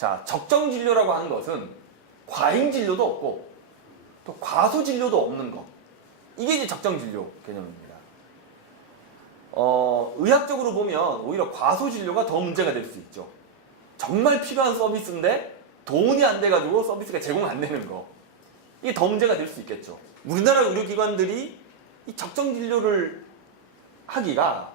자, 적정 진료라고 하는 것은 과잉 진료도 없고 또 과소 진료도 없는 것. 이게 이제 적정 진료 개념입니다. 의학적으로 보면 오히려 과소 진료가 더 문제가 될 수 있죠. 정말 필요한 서비스인데 돈이 안 돼가지고 서비스가 제공 안 되는 거. 이게 더 문제가 될 수 있겠죠. 우리나라 의료기관들이 이 적정 진료를 하기가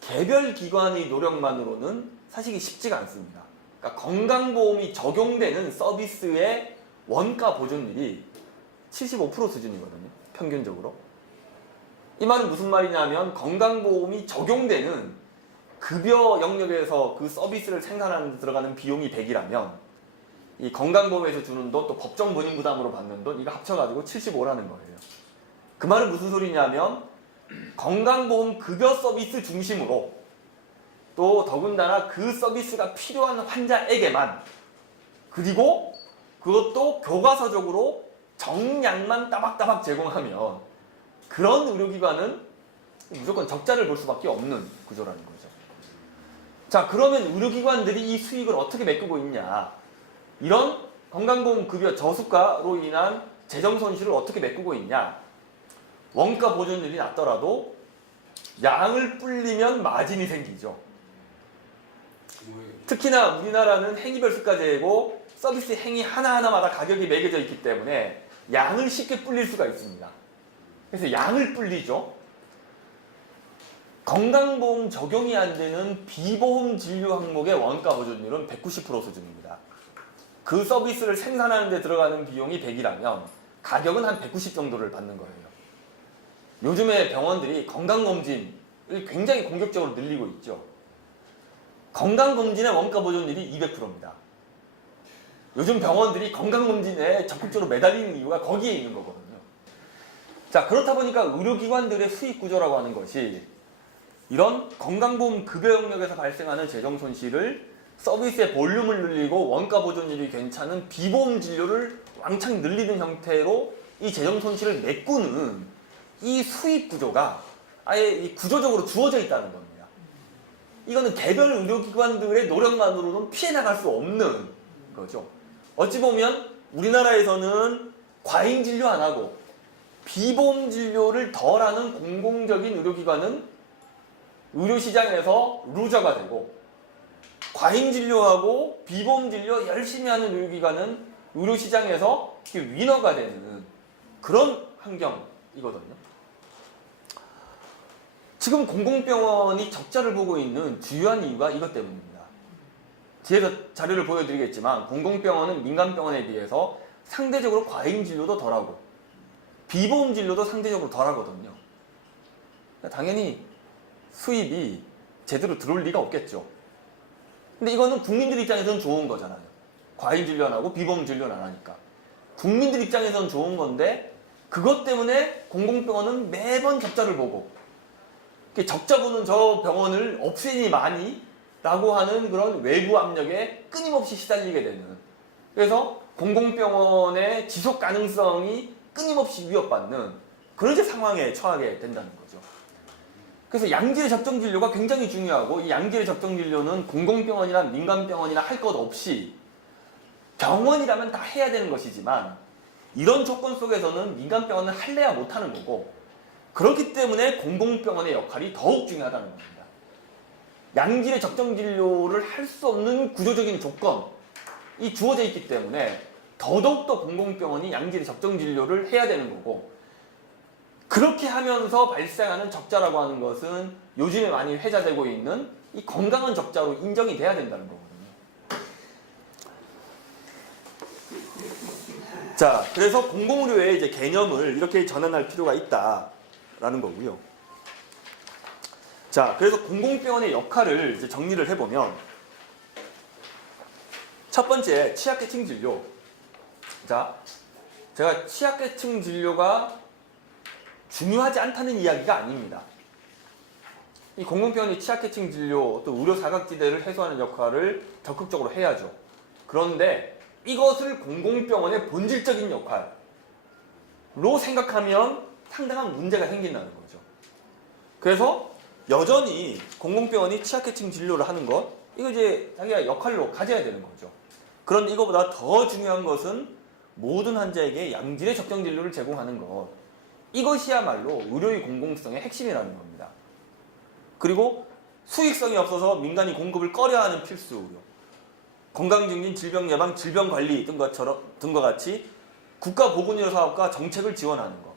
개별 기관의 노력만으로는 사실 쉽지가 않습니다. 그러니까 건강보험이 적용되는 서비스의 원가 보존율이 75% 수준이거든요. 평균적으로. 이 말은 무슨 말이냐면 건강보험이 적용되는 급여 영역에서 그 서비스를 생산하는 데 들어가는 비용이 100이라면 이 건강보험에서 주는 돈 또 법정 본인 부담으로 받는 돈 이거 합쳐가지고 75라는 거예요. 그 말은 무슨 소리냐면 건강보험 급여 서비스 중심으로 또 더군다나 그 서비스가 필요한 환자에게만 그리고 그것도 교과서적으로 정량만 따박따박 제공하면 그런 의료기관은 무조건 적자를 볼 수밖에 없는 구조라는 거죠. 자, 그러면 의료기관들이 이 수익을 어떻게 메꾸고 있냐? 이런 건강보험 급여 저수가로 인한 재정 손실을 어떻게 메꾸고 있냐? 원가 보존율이 낮더라도 양을 불리면 마진이 생기죠. 특히나 우리나라는 행위별수가제고 서비스 행위 하나하나마다 가격이 매겨져 있기 때문에 양을 쉽게 불릴 수가 있습니다. 그래서 양을 불리죠. 건강보험 적용이 안 되는 비보험 진료 항목의 원가 보존율은 190% 수준입니다. 그 서비스를 생산하는 데 들어가는 비용이 100이라면 가격은 한 190 정도를 받는 거예요. 요즘에 병원들이 건강검진을 굉장히 공격적으로 늘리고 있죠. 건강검진의 원가 보존율이 200%입니다. 요즘 병원들이 건강검진에 적극적으로 매달리는 이유가 거기에 있는 거거든요. 자, 그렇다 보니까 의료기관들의 수익 구조라고 하는 것이 이런 건강보험 급여 영역에서 발생하는 재정 손실을 서비스의 볼륨을 늘리고 원가 보존율이 괜찮은 비보험 진료를 왕창 늘리는 형태로 이 재정 손실을 메꾸는 이 수익 구조가 아예 이 구조적으로 주어져 있다는 겁니다. 이거는 개별 의료기관들의 노력만으로는 피해 나갈 수 없는 거죠. 어찌 보면 우리나라에서는 과잉 진료 안 하고 비보험 진료를 덜 하는 공공적인 의료기관은 의료시장에서 루저가 되고 과잉 진료하고 비보험 진료 열심히 하는 의료기관은 의료시장에서 위너가 되는 그런 환경이거든요. 지금 공공병원이 적자를 보고 있는 주요한 이유가 이것 때문입니다. 뒤에서 자료를 보여드리겠지만 공공병원은 민간병원에 비해서 상대적으로 과잉 진료도 덜하고 비보험 진료도 상대적으로 덜하거든요. 당연히 수입이 제대로 들어올 리가 없겠죠. 근데 이거는 국민들 입장에서는 좋은 거잖아요. 과잉 진료 안 하고 비보험 진료는 안 하니까. 국민들 입장에서는 좋은 건데 그것 때문에 공공병원은 매번 적자를 보고 적자 보는 저 병원을 없애니 많이 라고 하는 그런 외부 압력에 끊임없이 시달리게 되는, 그래서 공공병원의 지속 가능성이 끊임없이 위협받는 그런 이제 상황에 처하게 된다는 거죠. 그래서 양질의 적정 진료가 굉장히 중요하고 이 양질의 적정 진료는 공공병원이나 민간병원이나 할 것 없이 병원이라면 다 해야 되는 것이지만 이런 조건 속에서는 민간병원은 할래야 못하는 거고 그렇기 때문에 공공병원의 역할이 더욱 중요하다는 겁니다. 양질의 적정 진료를 할 수 없는 구조적인 조건이 주어져 있기 때문에 더더욱더 공공병원이 양질의 적정 진료를 해야 되는 거고 그렇게 하면서 발생하는 적자라고 하는 것은 요즘에 많이 회자되고 있는 이 건강한 적자로 인정이 돼야 된다는 거거든요. 자, 그래서 공공의료의 이제 개념을 이렇게 전환할 필요가 있다라는 거고요. 자, 그래서 공공병원의 역할을 이제 정리를 해보면 첫 번째, 취약계층 진료. 자, 제가 취약계층 진료가 중요하지 않다는 이야기가 아닙니다. 이 공공병원이 취약계층 진료 또 의료 사각지대를 해소하는 역할을 적극적으로 해야죠. 그런데 이것을 공공병원의 본질적인 역할로 생각하면 상당한 문제가 생긴다는 거죠. 그래서 여전히 공공병원이 취약계층 진료를 하는 것, 이거 이제 자기가 역할로 가져야 되는 거죠. 그런데 이거보다 더 중요한 것은 모든 환자에게 양질의 적정 진료를 제공하는 것. 이것이야말로 의료의 공공성의 핵심이라는 겁니다. 그리고 수익성이 없어서 민간이 공급을 꺼려하는 필수 의료. 건강증진, 질병예방, 질병관리 등과 같이 국가보건의료 사업과 정책을 지원하는 것.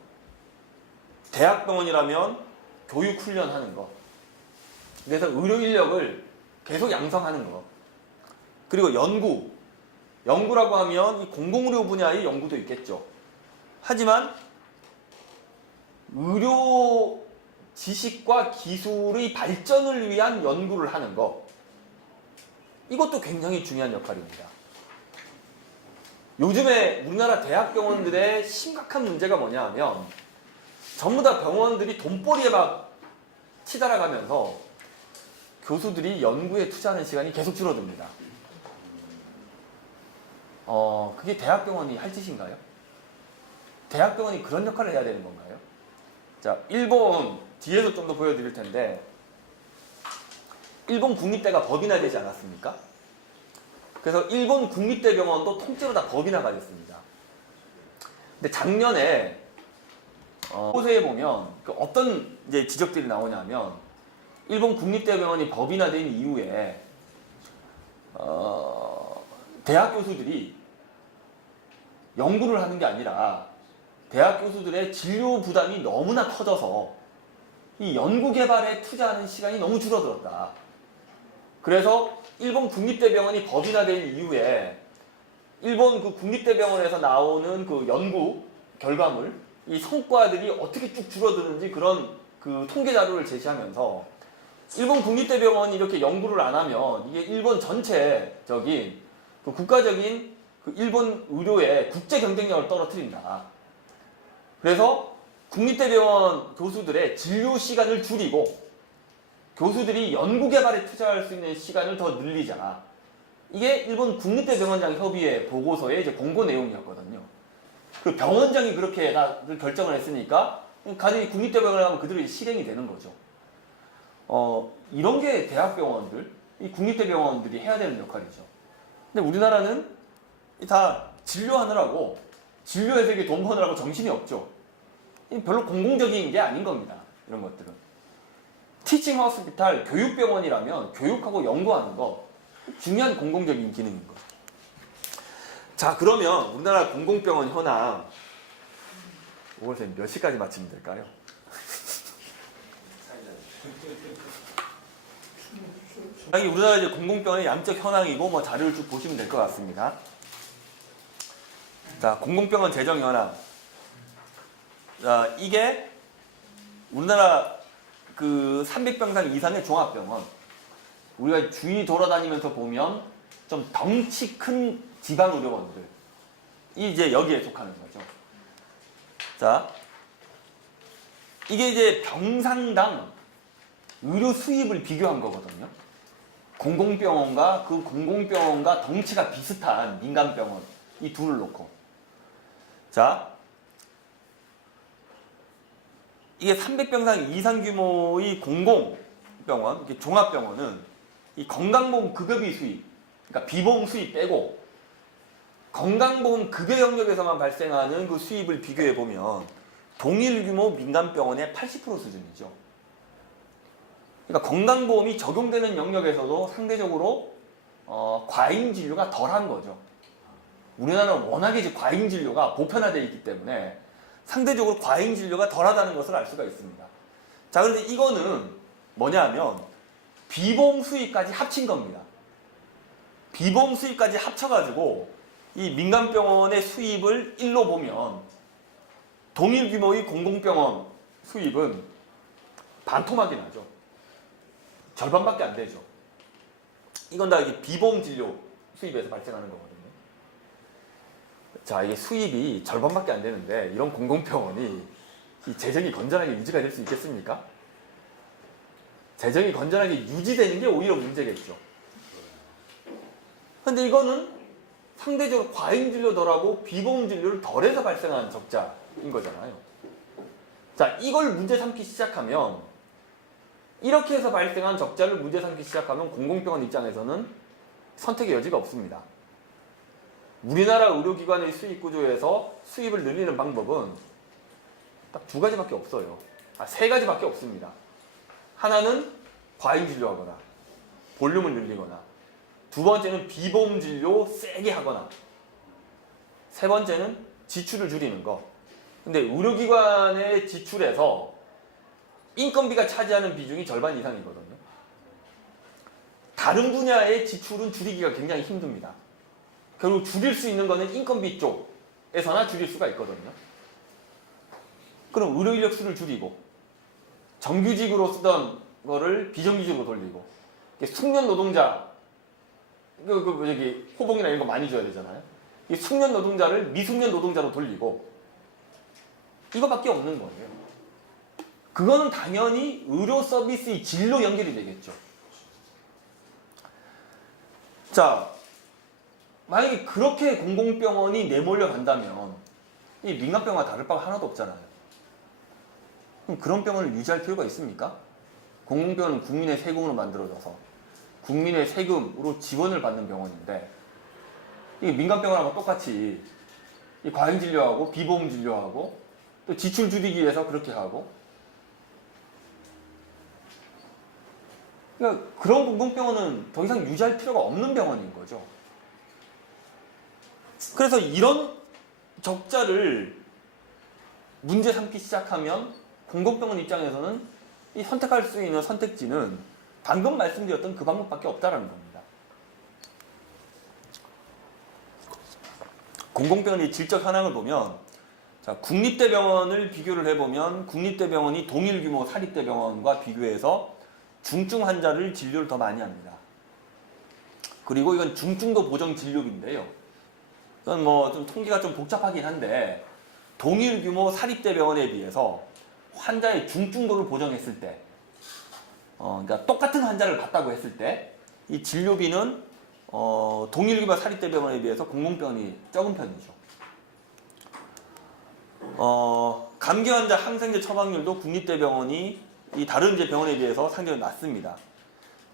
대학병원이라면 교육훈련하는 것. 그래서 의료 인력을 계속 양성하는 것. 그리고 연구라고 하면 이 공공의료 분야의 연구도 있겠죠. 하지만 의료 지식과 기술의 발전을 위한 연구를 하는 것. 이것도 굉장히 중요한 역할입니다. 요즘에 우리나라 대학병원들의 심각한 문제가 뭐냐 하면 전부 다 병원들이 돈벌이에 막 치달아가면서 교수들이 연구에 투자하는 시간이 계속 줄어듭니다. 그게 대학병원이 할 짓인가요? 대학병원이 그런 역할을 해야 되는 건가요? 자, 일본 뒤에서 좀 더 보여드릴 텐데 일본 국립대가 법인화되지 않았습니까? 그래서 일본 국립대병원도 통째로 다 법인화가 됐습니다. 근데 작년에 호세에 보면 어떤 이제 지적들이 나오냐면 일본 국립대병원이 법인화된 이후에 대학 교수들이 연구를 하는 게 아니라 대학 교수들의 진료 부담이 너무나 커져서 이 연구 개발에 투자하는 시간이 너무 줄어들었다. 그래서 일본 국립대병원이 법인화된 이후에 일본 그 국립대병원에서 나오는 그 연구 결과물, 이 성과들이 어떻게 쭉 줄어드는지 그런 그 통계 자료를 제시하면서 일본 국립대병원이 이렇게 연구를 안 하면 이게 일본 전체적인 그 국가적인 그 일본 의료의 국제 경쟁력을 떨어뜨린다. 그래서 국립대병원 교수들의 진료 시간을 줄이고 교수들이 연구 개발에 투자할 수 있는 시간을 더 늘리자. 이게 일본 국립대병원장 협의회 보고서의 이제 공고 내용이었거든요. 그 병원장이 그렇게 결정을 했으니까 가히 국립대병원을 하면 그대로 실행이 되는 거죠. 이런 게 대학병원들, 이 국립대병원들이 해야 되는 역할이죠. 근데 우리나라는 다 진료하느라고 진료에서 이게 돈 버느라고 정신이 없죠. 별로 공공적인 게 아닌 겁니다. 이런 것들은. 티칭 호스피탈, 교육병원이라면 교육하고 연구하는 거 중요한 공공적인 기능인 거죠. 자, 그러면 우리나라 공공병원 현황 이걸 선생님 몇 시까지 마치면 될까요? 여기 우리나라 이제 공공병원의 양적 현황이고 뭐 자료를 쭉 보시면 될 것 같습니다. 자, 공공병원 재정 현황. 자, 이게 우리나라 그 300병상 이상의 종합병원. 우리가 주위 돌아다니면서 보면 좀 덩치 큰 지방의료원들. 이 이제 여기에 속하는 거죠. 자, 이게 이제 병상당 의료 수입을 비교한 거거든요. 공공병원과 그 공공병원과 덩치가 비슷한 민간병원. 이 둘을 놓고. 자, 이게 300병상 이상 규모의 공공병원, 이렇게 종합병원은 이 건강보험 급여비 수입, 그러니까 비보험 수입 빼고 건강보험 급여 영역에서만 발생하는 그 수입을 비교해 보면 동일 규모 민간병원의 80% 수준이죠. 그러니까 건강보험이 적용되는 영역에서도 상대적으로 과잉 진료가 덜한 거죠. 우리나라는 워낙에 이제 과잉 진료가 보편화되어 있기 때문에 상대적으로 과잉 진료가 덜하다는 것을 알 수가 있습니다. 자, 그런데 이거는 뭐냐면 비보험 수입까지 합친 겁니다. 비보험 수입까지 합쳐가지고 이 민간병원의 수입을 1로 보면 동일 규모의 공공병원 수입은 반토막이 나죠. 절반밖에 안 되죠. 이건 다 이게 비보험 진료 수입에서 발생하는 거거든요. 자, 이게 수입이 절반밖에 안 되는데 이런 공공병원이 이 재정이 건전하게 유지가 될 수 있겠습니까? 재정이 건전하게 유지되는 게 오히려 문제겠죠. 근데 이거는 상대적으로 과잉 진료 덜하고 비보험 진료를 덜해서 발생한 적자인 거잖아요. 자, 이걸 문제 삼기 시작하면 이렇게 해서 발생한 적자를 문제 삼기 시작하면 공공병원 입장에서는 선택의 여지가 없습니다. 우리나라 의료기관의 수입 구조에서 수입을 늘리는 방법은 딱 두 가지밖에 없어요. 세 가지밖에 없습니다. 하나는 과잉 진료하거나 볼륨을 늘리거나, 두 번째는 비보험 진료 세게 하거나, 세 번째는 지출을 줄이는 거. 근데 의료기관의 지출에서 인건비가 차지하는 비중이 절반 이상이거든요. 다른 분야의 지출은 줄이기가 굉장히 힘듭니다. 결국 줄일 수 있는 거는 인건비 쪽에서나 줄일 수가 있거든요. 그럼 의료 인력 수를 줄이고 정규직으로 쓰던 거를 비정규직으로 돌리고, 숙련 노동자, 호봉이나 이런 거 많이 줘야 되잖아요. 이 숙련 노동자를 미숙련 노동자로 돌리고, 이거밖에 없는 거예요. 그거는 당연히 의료 서비스의 질로 연결이 되겠죠. 자, 만약에 그렇게 공공병원이 내몰려 간다면 이 민간병원과 다를 바가 하나도 없잖아요. 그럼 그런 병원을 유지할 필요가 있습니까? 공공병원은 국민의 세금으로 만들어져서 국민의 세금으로 지원을 받는 병원인데, 이 민간병원하고 똑같이 이 과잉 진료하고 비보험 진료하고 또 지출 줄이기 위해서 그렇게 하고, 그러니까 그런 공공병원은 더 이상 유지할 필요가 없는 병원인 거죠. 그래서 이런 적자를 문제 삼기 시작하면 공공병원 입장에서는 이 선택할 수 있는 선택지는 방금 말씀드렸던 그 방법밖에 없다라는 겁니다. 공공병원의 질적 현황을 보면, 자, 국립대병원을 비교를 해보면 국립대병원이 동일 규모 사립대병원과 비교해서 중증 환자를 진료를 더 많이 합니다. 그리고 이건 중증도 보정 진료비인데요. 이건 뭐 좀 통계가 좀 복잡하긴 한데, 동일 규모 사립대병원에 비해서 환자의 중증도를 보정했을 때, 그러니까 똑같은 환자를 봤다고 했을 때 이 진료비는 동일 규모 사립대병원에 비해서 공공병원이 적은 편이죠. 감기 환자 항생제 처방률도 국립대병원이 이 다른 이제 병원에 비해서 상대적으로 낮습니다.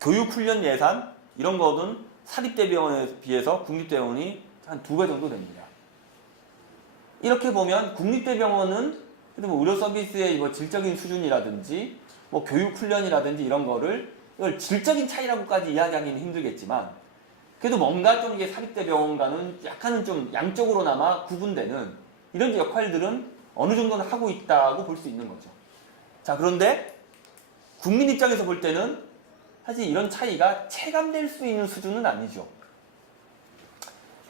교육 훈련 예산 이런 거는 사립대병원에 비해서 국립대병원이 한 2배 정도 됩니다. 이렇게 보면 국립대병원은 그래도 뭐 의료 서비스의 뭐 질적인 수준이라든지 뭐 교육 훈련이라든지 이런 거를 이걸 질적인 차이라고까지 이야기하기는 힘들겠지만, 그래도 뭔가 좀 이게 사립대병원과는 약간은 좀 양적으로나마 구분되는 이런 역할들은 어느 정도는 하고 있다고 볼 수 있는 거죠. 자, 그런데 국민 입장에서 볼 때는 사실 이런 차이가 체감될 수 있는 수준은 아니죠.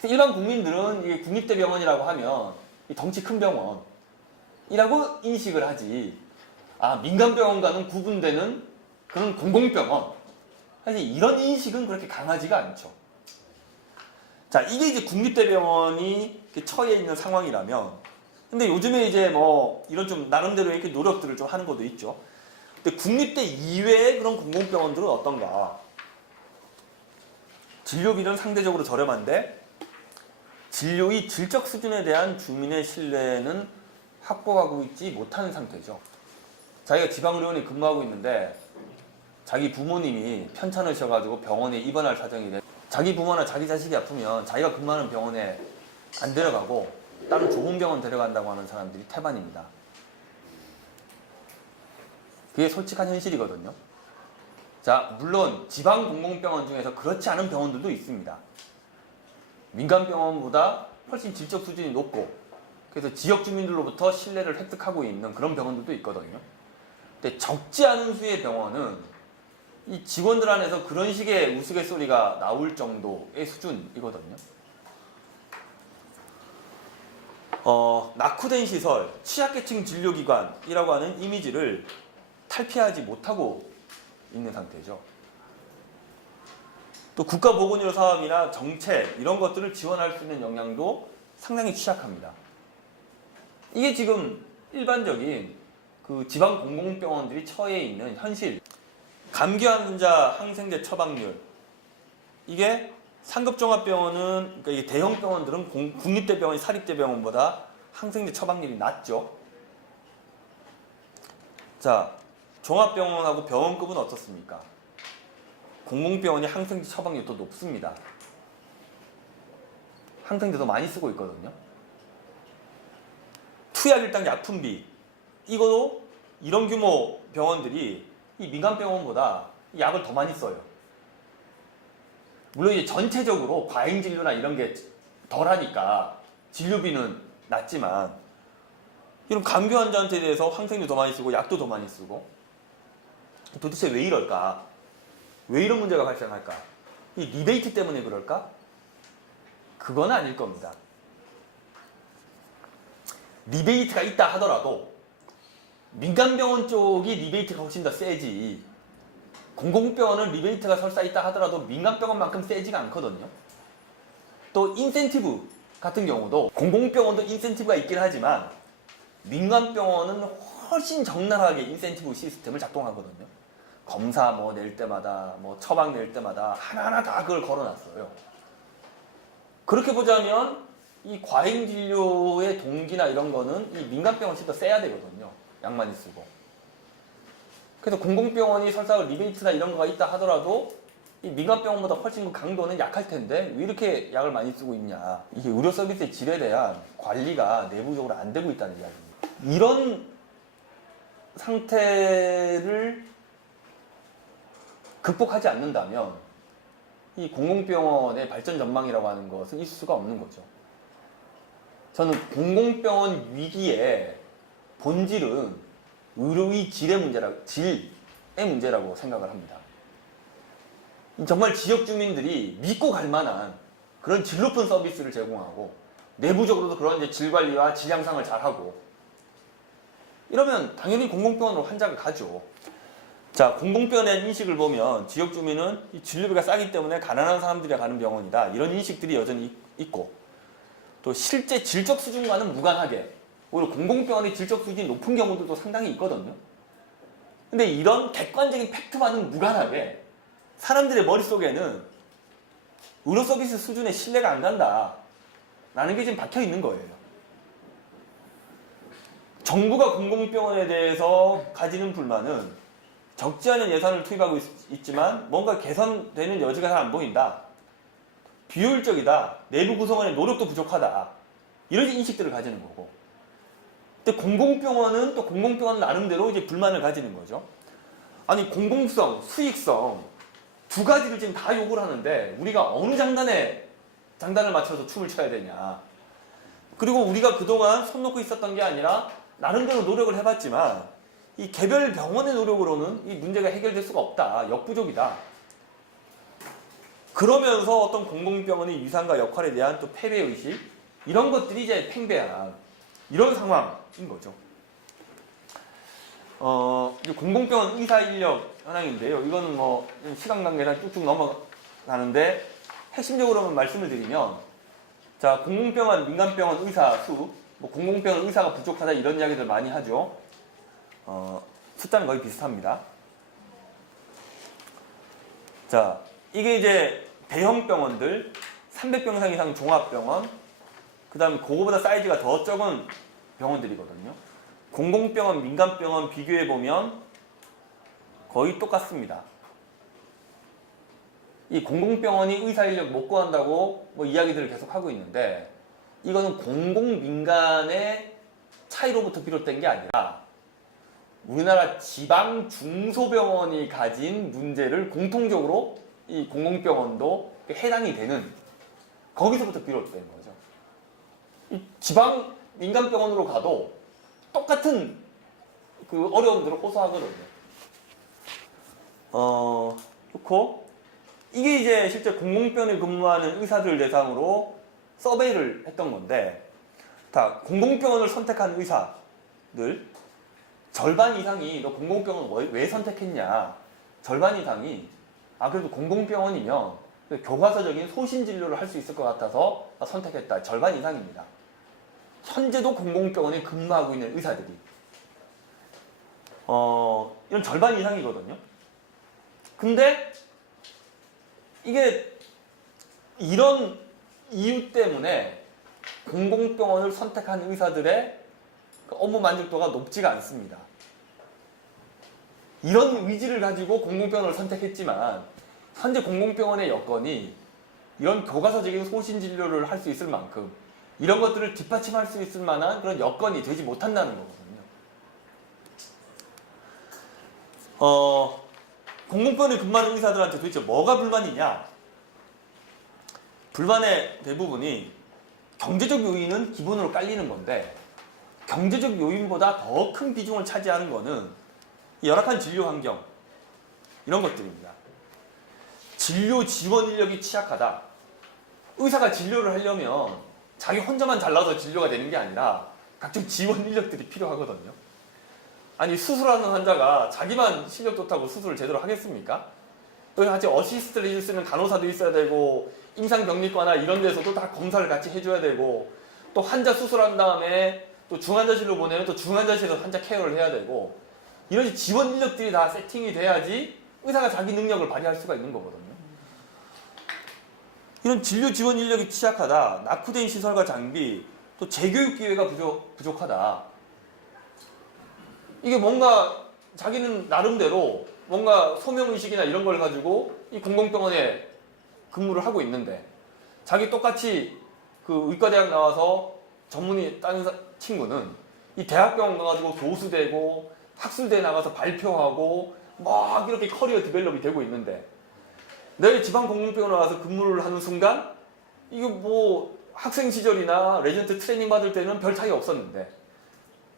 일반 국민들은 이게 국립대병원이라고 하면 덩치 큰 병원이라고 인식을 하지, 민간병원과는 구분되는 그런 공공병원, 사실 이런 인식은 그렇게 강하지가 않죠. 자, 이게 이제 국립대병원이 처해 있는 상황이라면, 근데 요즘에 이제 뭐 이런 좀 나름대로 이렇게 노력들을 좀 하는 것도 있죠. 근데 국립대 이외의 그런 공공병원들은 어떤가? 진료비는 상대적으로 저렴한데 진료의 질적 수준에 대한 주민의 신뢰는 확보하고 있지 못하는 상태죠. 자기가 지방의료원에 근무하고 있는데 자기 부모님이 편찮으셔가지고 병원에 입원할 사정이 돼. 자기 부모나 자기 자식이 아프면 자기가 근무하는 병원에 안 데려가고 다른 좋은 병원 데려간다고 하는 사람들이 태반입니다. 그게 솔직한 현실이거든요. 자, 물론 지방 공공병원 중에서 그렇지 않은 병원들도 있습니다. 민간병원보다 훨씬 질적 수준이 높고 그래서 지역 주민들로부터 신뢰를 획득하고 있는 그런 병원들도 있거든요. 근데 적지 않은 수의 병원은 이 직원들 안에서 그런 식의 우스갯소리가 나올 정도의 수준이거든요. 낙후된 시설, 취약계층 진료기관이라고 하는 이미지를 탈피하지 못하고 있는 상태죠. 또 국가보건의료 사업이나 정책 이런 것들을 지원할 수 있는 역량도 상당히 취약합니다. 이게 지금 일반적인 그 지방 공공병원들이 처해 있는 현실. 감기 환자 항생제 처방률, 이게 상급종합병원은, 그러니까 이게 대형 병원들은 국립대병원, 사립대병원보다 항생제 처방률이 낮죠. 자, 종합병원하고 병원급은 어떻습니까? 공공병원이 항생제 처방률이 더 높습니다. 항생제 더 많이 쓰고 있거든요. 투약일당 약품비, 이거도 이런 규모 병원들이 이 민간병원보다 약을 더 많이 써요. 물론 이제 전체적으로 과잉 진료나 이런 게 덜하니까 진료비는 낮지만, 이런 감기 환자한테 대해서 항생제 더 많이 쓰고 약도 더 많이 쓰고, 도대체 왜 이럴까? 왜 이런 문제가 발생할까? 이 리베이트 때문에 그럴까? 그건 아닐 겁니다. 리베이트가 있다 하더라도 민간병원 쪽이 리베이트가 훨씬 더 세지, 공공병원은 리베이트가 설사 있다 하더라도 민간병원만큼 세지가 않거든요. 또 인센티브 같은 경우도 공공병원도 인센티브가 있긴 하지만 민간병원은 훨씬 적나라하게 인센티브 시스템을 작동하거든요. 검사 뭐 낼 때마다, 뭐 처방 낼 때마다 하나하나 다 그걸 걸어놨어요. 그렇게 보자면 이 과잉 진료의 동기나 이런 거는 이 민간병원 훨씬 더 세야 되거든요. 약 많이 쓰고. 그래서 공공병원이 설사 리베이트나 이런 거가 있다 하더라도 이 민간병원보다 훨씬 그 강도는 약할 텐데 왜 이렇게 약을 많이 쓰고 있냐. 이게 의료 서비스의 질에 대한 관리가 내부적으로 안 되고 있다는 이야기입니다. 이런 상태를 극복하지 않는다면 이 공공병원의 발전 전망이라고 하는 것은 있을 수가 없는 거죠. 저는 공공병원 위기의 본질은 의료의 질의 문제라고 생각을 합니다. 정말 지역 주민들이 믿고 갈 만한 그런 질 높은 서비스를 제공하고 내부적으로도 그런 이제 질 관리와 질 향상을 잘하고 이러면 당연히 공공병원으로 환자가 가죠. 자, 공공병원의 인식을 보면 지역 주민은 이 진료비가 싸기 때문에 가난한 사람들이 가는 병원이다, 이런 인식들이 여전히 있고, 또 실제 질적 수준과는 무관하게 오히려 공공병원의 질적 수준이 높은 경우들도 상당히 있거든요. 근데 이런 객관적인 팩트와는 무관하게 사람들의 머릿속에는 의료 서비스 수준의 신뢰가 안 간다 라는 게 지금 박혀 있는 거예요. 정부가 공공병원에 대해서 가지는 불만은 적지 않은 예산을 투입하고 있지만 뭔가 개선되는 여지가 잘 안 보인다, 비효율적이다, 내부 구성원의 노력도 부족하다, 이런 인식들을 가지는 거고, 근데 공공병원은 또 공공병원 나름대로 이제 불만을 가지는 거죠. 아니, 공공성, 수익성 두 가지를 지금 다 요구를 하는데 우리가 어느 장단을 맞춰서 춤을 춰야 되냐. 그리고 우리가 그동안 손 놓고 있었던 게 아니라 나름대로 노력을 해봤지만 이 개별 병원의 노력으로는 이 문제가 해결될 수가 없다, 역부족이다. 그러면서 어떤 공공병원의 위상과 역할에 대한 또 패배의식, 이런 것들이 이제 팽배한 이런 상황인 거죠. 공공병원 의사 인력 현황인데요. 이거는 뭐 시간 관계상 쭉쭉 넘어가는데 핵심적으로만 말씀을 드리면, 자, 공공병원, 민간병원 의사 수, 뭐 공공병원 의사가 부족하다 이런 이야기들 많이 하죠. 숫자는 거의 비슷합니다. 자, 이게 이제 대형 병원들, 300병상 이상 종합병원, 그 다음에 그거보다 사이즈가 더 적은 병원들이거든요. 공공병원, 민간병원 비교해보면 거의 똑같습니다. 이 공공병원이 의사 인력 못 구한다고 뭐 이야기들을 계속 하고 있는데, 이거는 공공, 민간의 차이로부터 비롯된 게 아니라 우리나라 지방 중소병원이 가진 문제를 공통적으로 이 공공병원도 해당이 되는, 거기서부터 비롯된 거죠. 이 지방 민간병원으로 가도 똑같은 그 어려움들을 호소하거든요. 좋고, 이게 이제 실제 공공병원에 근무하는 의사들 대상으로 서베이를 했던 건데, 다 공공병원을 선택한 의사들 절반 이상이 너 공공병원 왜 선택했냐, 절반 이상이 그래도 공공병원이면 교과서적인 소신진료를 할 수 있을 것 같아서 선택했다, 절반 이상입니다. 현재도 공공병원에 근무하고 있는 의사들이 이런 절반 이상이거든요. 근데 이게 이런 이유 때문에 공공병원을 선택한 의사들의 업무 만족도가 높지가 않습니다. 이런 의지를 가지고 공공병원을 선택했지만 현재 공공병원의 여건이 이런 교과서적인 소신 진료를 할 수 있을 만큼 이런 것들을 뒷받침할 수 있을 만한 그런 여건이 되지 못한다는 거거든요. 공공병원에 근무하는 의사들한테 도대체 뭐가 불만이냐? 불만의 대부분이 경제적 요인은 기본으로 깔리는 건데 경제적 요인보다 더 큰 비중을 차지하는 거는 열악한 진료 환경 이런 것들입니다. 진료 지원 인력이 취약하다. 의사가 진료를 하려면 자기 혼자만 잘나서 진료가 되는 게 아니라 각종 지원 인력들이 필요하거든요. 아니 수술하는 환자가 자기만 실력 좋다고 수술을 제대로 하겠습니까? 또 같이 어시스트를 해줄 수 있는 간호사도 있어야 되고 임상병리과나 이런 데서도 다 검사를 같이 해줘야 되고 또 환자 수술한 다음에 또 중환자실로 보내면 또 중환자실에서 환자 케어를 해야 되고 이런 지원 인력들이 다 세팅이 돼야지 의사가 자기 능력을 발휘할 수가 있는 거거든요. 이런 진료 지원 인력이 취약하다, 낙후된 시설과 장비, 또 재교육 기회가 부족하다. 이게 뭔가 자기는 나름대로 뭔가 소명의식이나 이런 걸 가지고 이 공공병원에 근무를 하고 있는데 자기 똑같이 그 의과대학 나와서 전문의 따는 친구는 이 대학병원 가가지고 교수되고 학술대에 나가서 발표하고 막 이렇게 커리어 디벨롭이 되고 있는데 내 지방 공공병원에 와서 근무를 하는 순간 이거 뭐 학생 시절이나 레지던트 트레이닝 받을 때는 별 차이 없었는데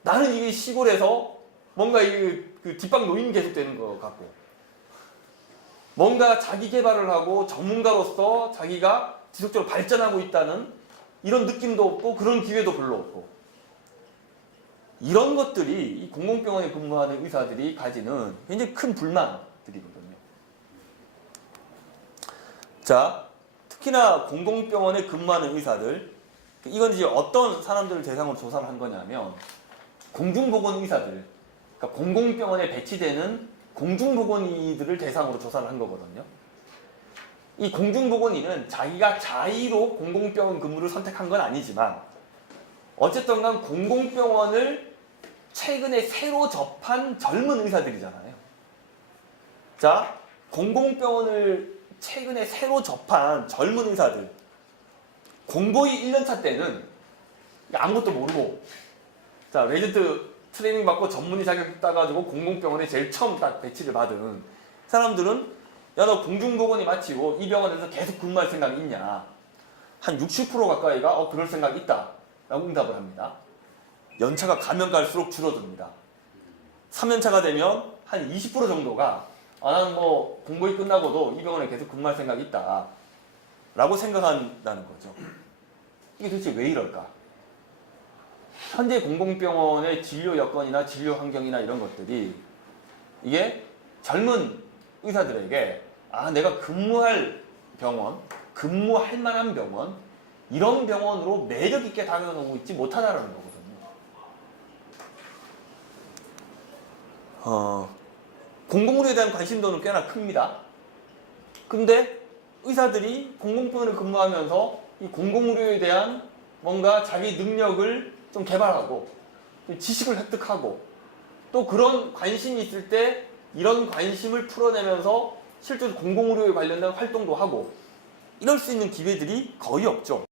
나는 이게 시골에서 뭔가 그 뒷방 노인 계속 되는 것 같고 뭔가 자기 개발을 하고 전문가로서 자기가 지속적으로 발전하고 있다는 이런 느낌도 없고 그런 기회도 별로 없고 이런 것들이 이 공공병원에 근무하는 의사들이 가지는 굉장히 큰 불만들이거든요. 자, 특히나 공공병원에 근무하는 의사들 이건 이제 어떤 사람들을 대상으로 조사를 한 거냐면 공중보건 의사들 그러니까 공공병원에 배치되는 공중보건의들을 대상으로 조사를 한 거거든요. 이 공중보건의는 자기가 자의로 공공병원 근무를 선택한 건 아니지만 어쨌든 간 공공병원을 최근에 새로 접한 젊은 의사들이잖아요. 자, 공공병원을 최근에 새로 접한 젊은 의사들 공보의 1년차 때는 아무것도 모르고 자, 레지던트 트레이닝 받고 전문의 자격 따가지고 공공병원에 제일 처음 딱 배치를 받은 사람들은 야, 너 공중보건이 마치고 이 병원에서 계속 근무할 생각이 있냐? 한 60% 가까이가 그럴 생각이 있다 라고 응답을 합니다. 연차가 가면 갈수록 줄어듭니다. 3년차가 되면 한 20% 정도가 나는 뭐 공부이 끝나고도 이 병원에 계속 근무할 생각이 있다 라고 생각한다는 거죠. 이게 도대체 왜 이럴까? 현재 공공병원의 진료 여건이나 진료 환경이나 이런 것들이 이게 젊은 의사들에게 내가 근무할 병원, 근무할 만한 병원 이런 병원으로 매력 있게 다가가고 있지 못하다는 거거든요. 공공의료에 대한 관심도는 꽤나 큽니다. 근데 의사들이 공공병원을 근무하면서 이 공공의료에 대한 뭔가 자기 능력을 좀 개발하고 지식을 획득하고 또 그런 관심이 있을 때 이런 관심을 풀어내면서 실제로 공공의료에 관련된 활동도 하고 이럴 수 있는 기회들이 거의 없죠.